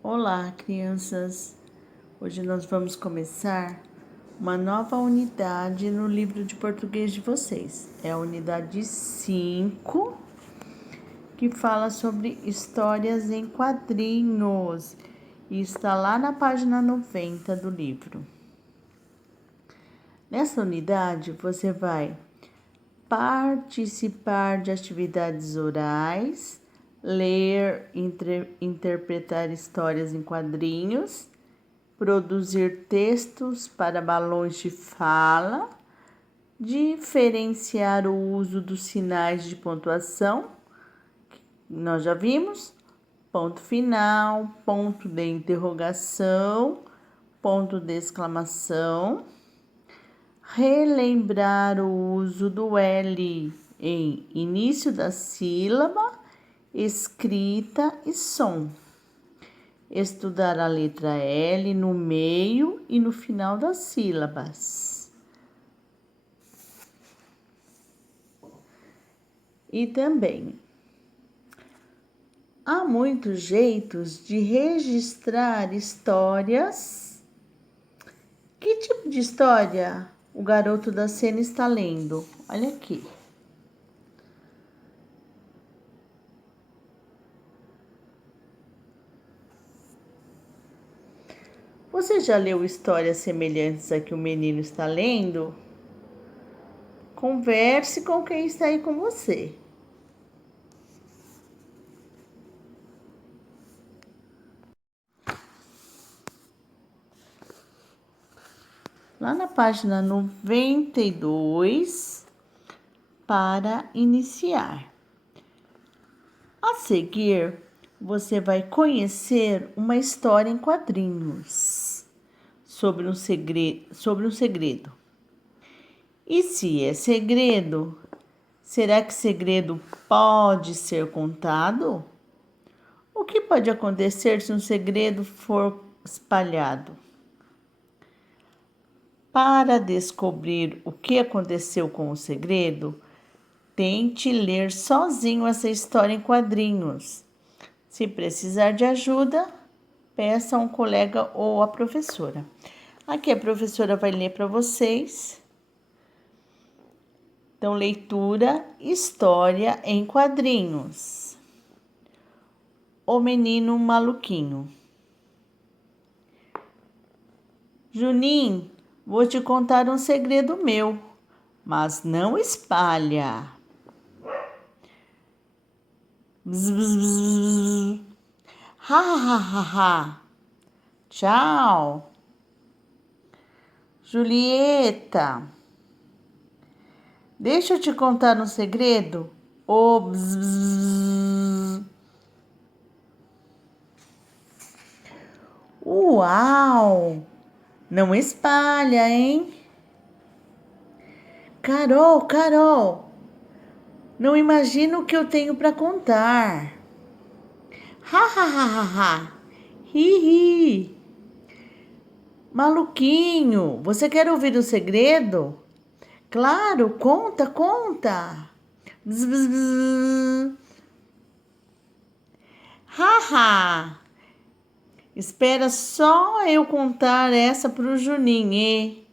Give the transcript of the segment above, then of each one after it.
Olá, crianças! Hoje nós vamos começar uma nova unidade no livro de português de vocês. É a unidade 5, que fala sobre histórias em quadrinhos. E está lá na página 90 do livro. Nessa unidade, você vai participar de atividades orais, ler, interpretar histórias em quadrinhos, produzir textos para balões de fala, diferenciar o uso dos sinais de pontuação, nós já vimos, ponto final, ponto de interrogação, ponto de exclamação, relembrar o uso do L em início da sílaba, escrita e som. Estudar a letra L no meio e no final das sílabas. E também, há muitos jeitos de registrar histórias. Que tipo de história o garoto da cena está lendo? Olha aqui. Você já leu histórias semelhantes a que o menino está lendo? Converse com quem está aí com você. Lá na página 92, para iniciar. A seguir, você vai conhecer uma história em quadrinhos sobre um segredo. E se é segredo, será que segredo pode ser contado? O que pode acontecer se um segredo for espalhado? Para descobrir o que aconteceu com o segredo, tente ler sozinho essa história em quadrinhos. Se precisar de ajuda, peça a um colega ou a professora. Aqui a professora vai ler para vocês. Então, leitura, história em quadrinhos. O menino maluquinho. Junim, vou te contar um segredo meu, mas não espalha. Bzz, bzz, bzz. Ha, ha, ha, ha. Tchau. Julieta, deixa eu te contar um segredo. Oh, bzz, bzz. Uau! Não espalha, hein? Carol, não imagino o que eu tenho para contar. Ha, ha, ha, ha, ha. Hi, hi. Maluquinho, você quer ouvir o segredo? Claro, conta. Bzz, bzz, bzz. Ha, ha. Espera só eu contar essa pro Juninho.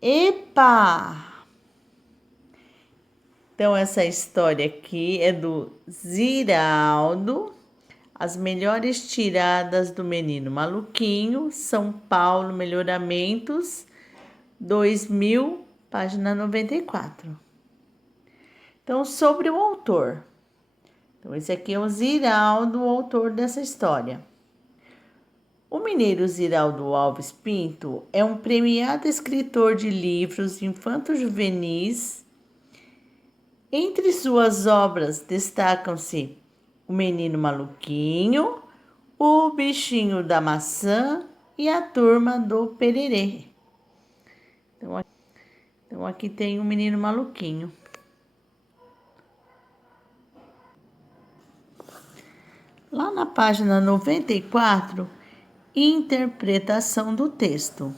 Epa! Então, essa história aqui é do Ziraldo. As melhores tiradas do Menino Maluquinho, São Paulo, Melhoramentos, 2000, página 94. Então, sobre o autor. Então, esse aqui é o Ziraldo, o autor dessa história. O mineiro Ziraldo Alves Pinto é um premiado escritor de livros infanto-juvenis. Entre suas obras destacam-se O Menino Maluquinho, O Bichinho da Maçã e A Turma do Pererê. Então aqui tem O Menino Maluquinho. Lá na página 94, interpretação do texto.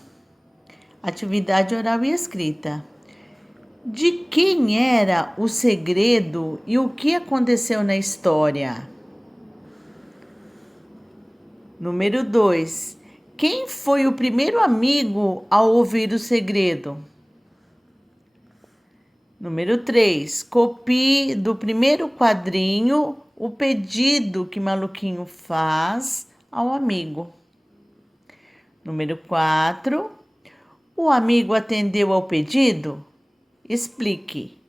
Atividade oral e escrita. De quem era o segredo e o que aconteceu na história? Número 2. Quem foi o primeiro amigo ao ouvir o segredo? Número 3. Copie do primeiro quadrinho o pedido que Maluquinho faz ao amigo. Número 4. O amigo atendeu ao pedido? Explique.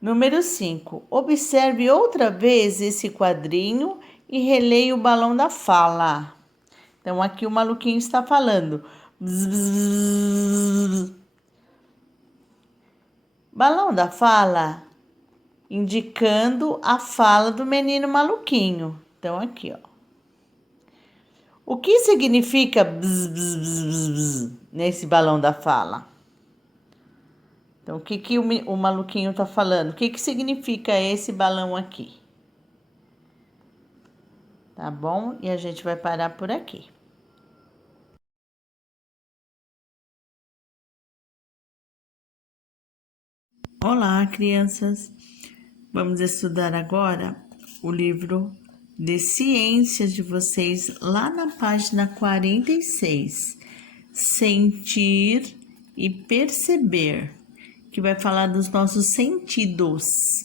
Número 5. Observe outra vez esse quadrinho e releia o balão da fala. Então, aqui o Maluquinho está falando. Bzz, bzz. Balão da fala, indicando a fala do menino Maluquinho. Então, aqui, ó. O que significa bzz, bzz, bzz, bzz, nesse balão da fala? Então, o que o Maluquinho está falando? O que significa esse balão aqui? Tá bom? E a gente vai parar por aqui. Olá, crianças! Vamos estudar agora o livro de ciências de vocês lá na página 46. Sentir e perceber, que vai falar dos nossos sentidos.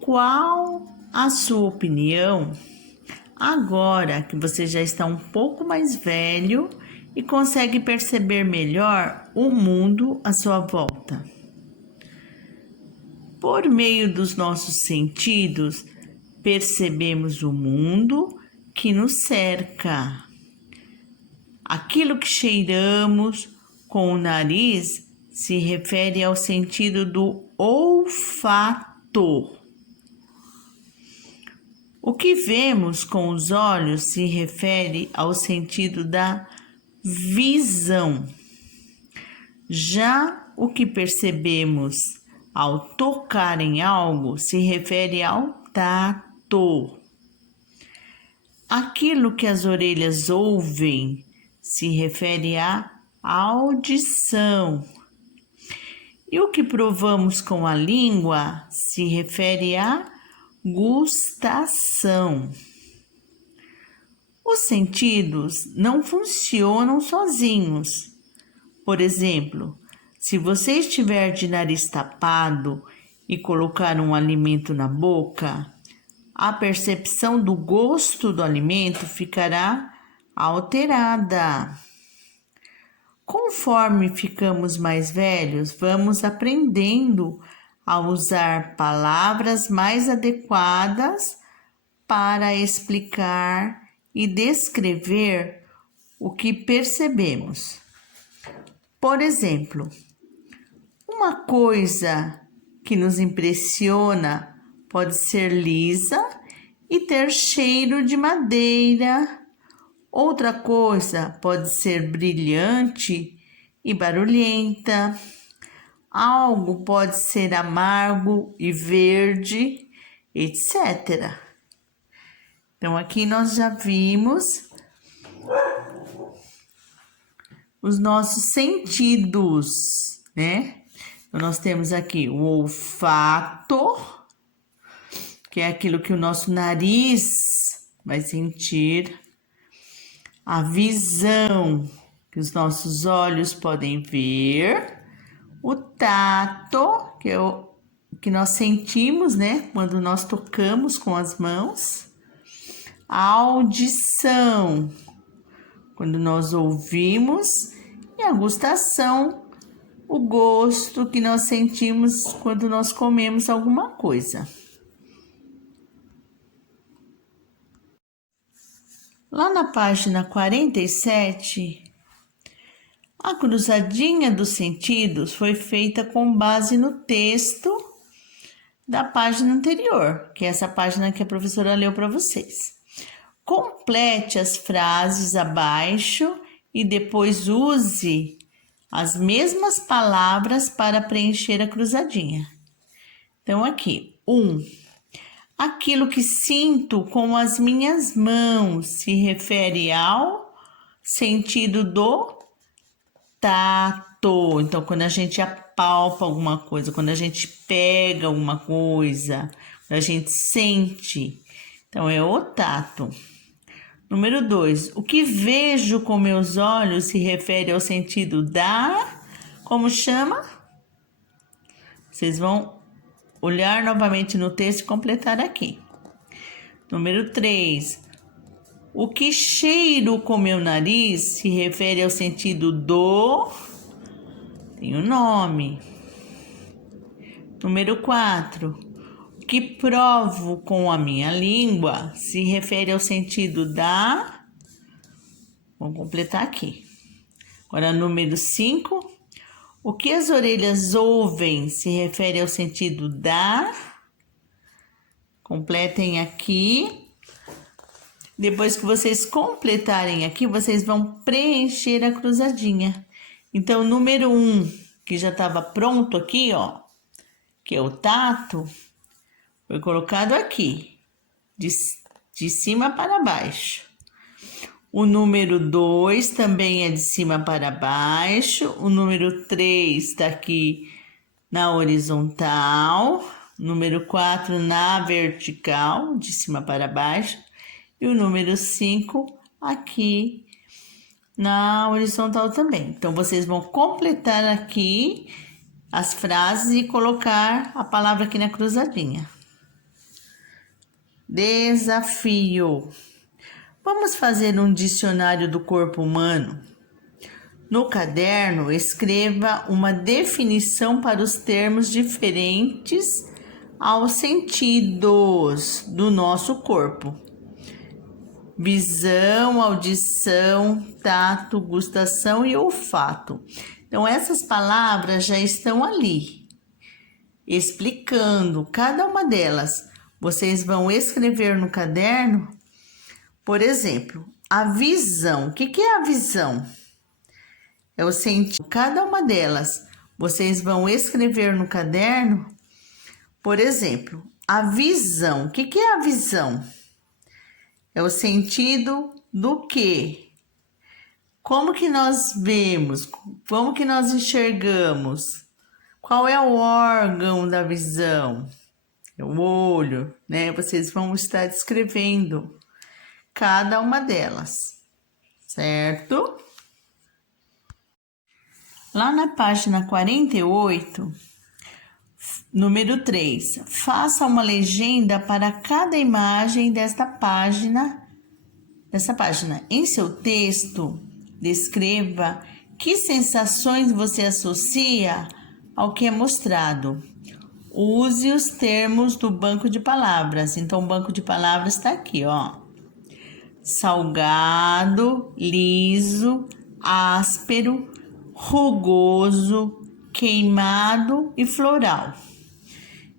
Qual a sua opinião agora que você já está um pouco mais velho e consegue perceber melhor o mundo à sua volta? Por meio dos nossos sentidos, percebemos o mundo que nos cerca. Aquilo que cheiramos com o nariz se refere ao sentido do olfato. O que vemos com os olhos se refere ao sentido da visão. Já o que percebemos ao tocar em algo se refere ao tato. Aquilo que as orelhas ouvem se refere à audição. E o que provamos com a língua se refere à gustação. Os sentidos não funcionam sozinhos. Por exemplo, se você estiver de nariz tapado e colocar um alimento na boca, a percepção do gosto do alimento ficará alterada. Conforme ficamos mais velhos, vamos aprendendo a usar palavras mais adequadas para explicar e descrever o que percebemos. Por exemplo, uma coisa que nos impressiona pode ser lisa e ter cheiro de madeira. Outra coisa pode ser brilhante e barulhenta. Algo pode ser amargo e verde, etc. Então, aqui nós já vimos os nossos sentidos, né? Então, nós temos aqui o olfato, que é aquilo que o nosso nariz vai sentir. A visão, que os nossos olhos podem ver. O tato, que é o que nós sentimos, né? Quando nós tocamos com as mãos. A audição, quando nós ouvimos. E a gustação, o gosto que nós sentimos quando nós comemos alguma coisa. Lá na página 47, a cruzadinha dos sentidos foi feita com base no texto da página anterior, que é essa página que a professora leu para vocês. Complete as frases abaixo e depois use as mesmas palavras para preencher a cruzadinha. Então, aqui, 1. Aquilo que sinto com as minhas mãos se refere ao sentido do tato. Então, quando a gente apalpa alguma coisa, quando a gente pega alguma coisa A gente sente. Então, é o tato. Número 2. O que vejo com meus olhos se refere ao sentido da... Como chama? Vocês vão olhar novamente no texto e completar aqui. Número 3. O que cheiro com meu nariz se refere ao sentido do... Tem o nome. Número 4. O que provo com a minha língua se refere ao sentido da... Vamos completar aqui. Agora, número 5. O que as orelhas ouvem se refere ao sentido da... Completem aqui. Depois que vocês completarem aqui, vocês vão preencher a cruzadinha. Então, número 1, que já estava pronto aqui, ó, que é o tato, foi colocado aqui, de cima para baixo. O número 2 também é de cima para baixo. O número 3 está aqui na horizontal. Número 4 na vertical, de cima para baixo. E o número 5 aqui na horizontal também. Então, vocês vão completar aqui as frases e colocar a palavra aqui na cruzadinha. Desafio. Vamos fazer um dicionário do corpo humano. No caderno, escreva uma definição para os termos diferentes aos sentidos do nosso corpo. Visão, audição, tato, gustação e olfato. Então, essas palavras já estão ali, explicando cada uma delas. Vocês vão escrever no caderno, por exemplo, a visão. O que é a visão? É o sentido. Cada uma delas, vocês vão escrever no caderno, por exemplo, a visão. O que é a visão? É o sentido do quê? Como que nós vemos? Como que nós enxergamos? Qual é o órgão da visão? É o olho, né? Vocês vão estar descrevendo cada uma delas, certo? Lá na página 48, número 3, faça uma legenda para cada imagem dessa página. Em seu texto, descreva que sensações você associa ao que é mostrado. Use os termos do banco de palavras. Então, o banco de palavras está aqui, ó. Salgado, liso, áspero, rugoso, queimado e floral.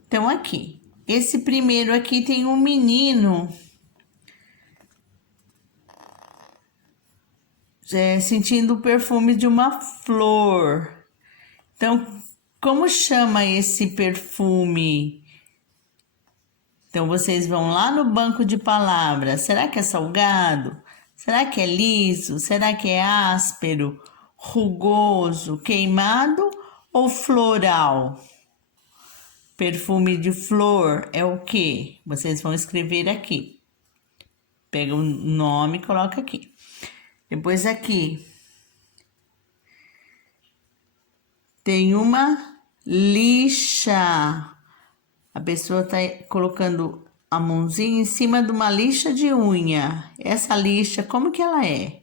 Então, aqui. Esse primeiro aqui tem um menino sentindo o perfume de uma flor. Então, como chama esse perfume? Então, vocês vão lá no banco de palavras. Será que é salgado? Será que é liso? Será que é áspero, rugoso, queimado ou floral? Perfume de flor é o quê? Vocês vão escrever aqui. Pega o nome e coloca aqui. Depois aqui tem uma lixa. A pessoa está colocando a mãozinha em cima de uma lixa de unha. Essa lixa, como que ela é?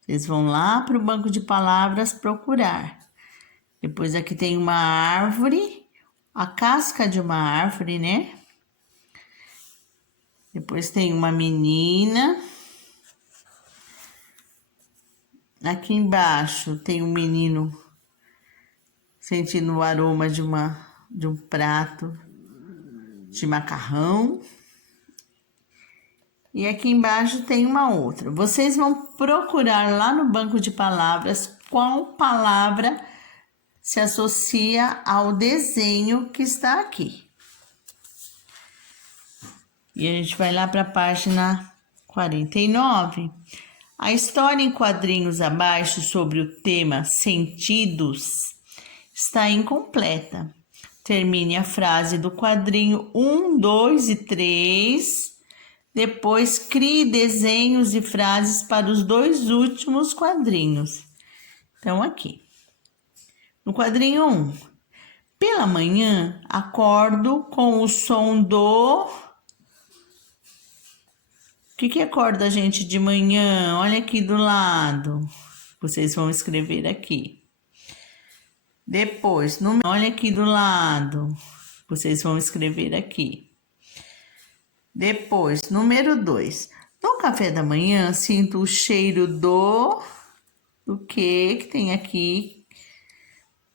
Vocês vão lá para o banco de palavras procurar. Depois aqui tem uma árvore, a casca de uma árvore, né? Depois tem uma menina. Aqui embaixo tem um menino sentindo o aroma de um prato de macarrão. E aqui embaixo tem uma outra. Vocês vão procurar lá no banco de palavras qual palavra se associa ao desenho que está aqui. E a gente vai lá para a página 49. A história em quadrinhos abaixo sobre o tema sentidos está incompleta. Termine a frase do quadrinho 1, 2 e 3. Depois, crie desenhos e frases para os 2 últimos quadrinhos. Então, aqui. No quadrinho 1. Pela manhã, acordo com o som do... O que acorda a gente de manhã? Olha aqui do lado. Vocês vão escrever aqui. Depois, olha aqui do lado. Vocês vão escrever aqui. Depois, número 2. No café da manhã, sinto o cheiro do que tem aqui.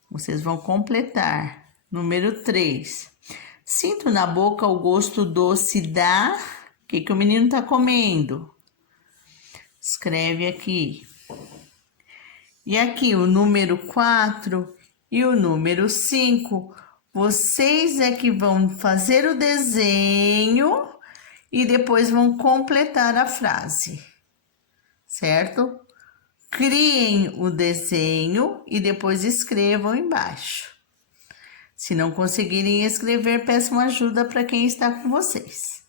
Vocês vão completar. Número 3. Sinto na boca o gosto doce da... O que o menino está comendo? Escreve aqui. E aqui o número 4 e o número 5. Vocês é que vão fazer o desenho e depois vão completar a frase, certo? Criem o desenho e depois escrevam embaixo. Se não conseguirem escrever, peçam ajuda para quem está com vocês.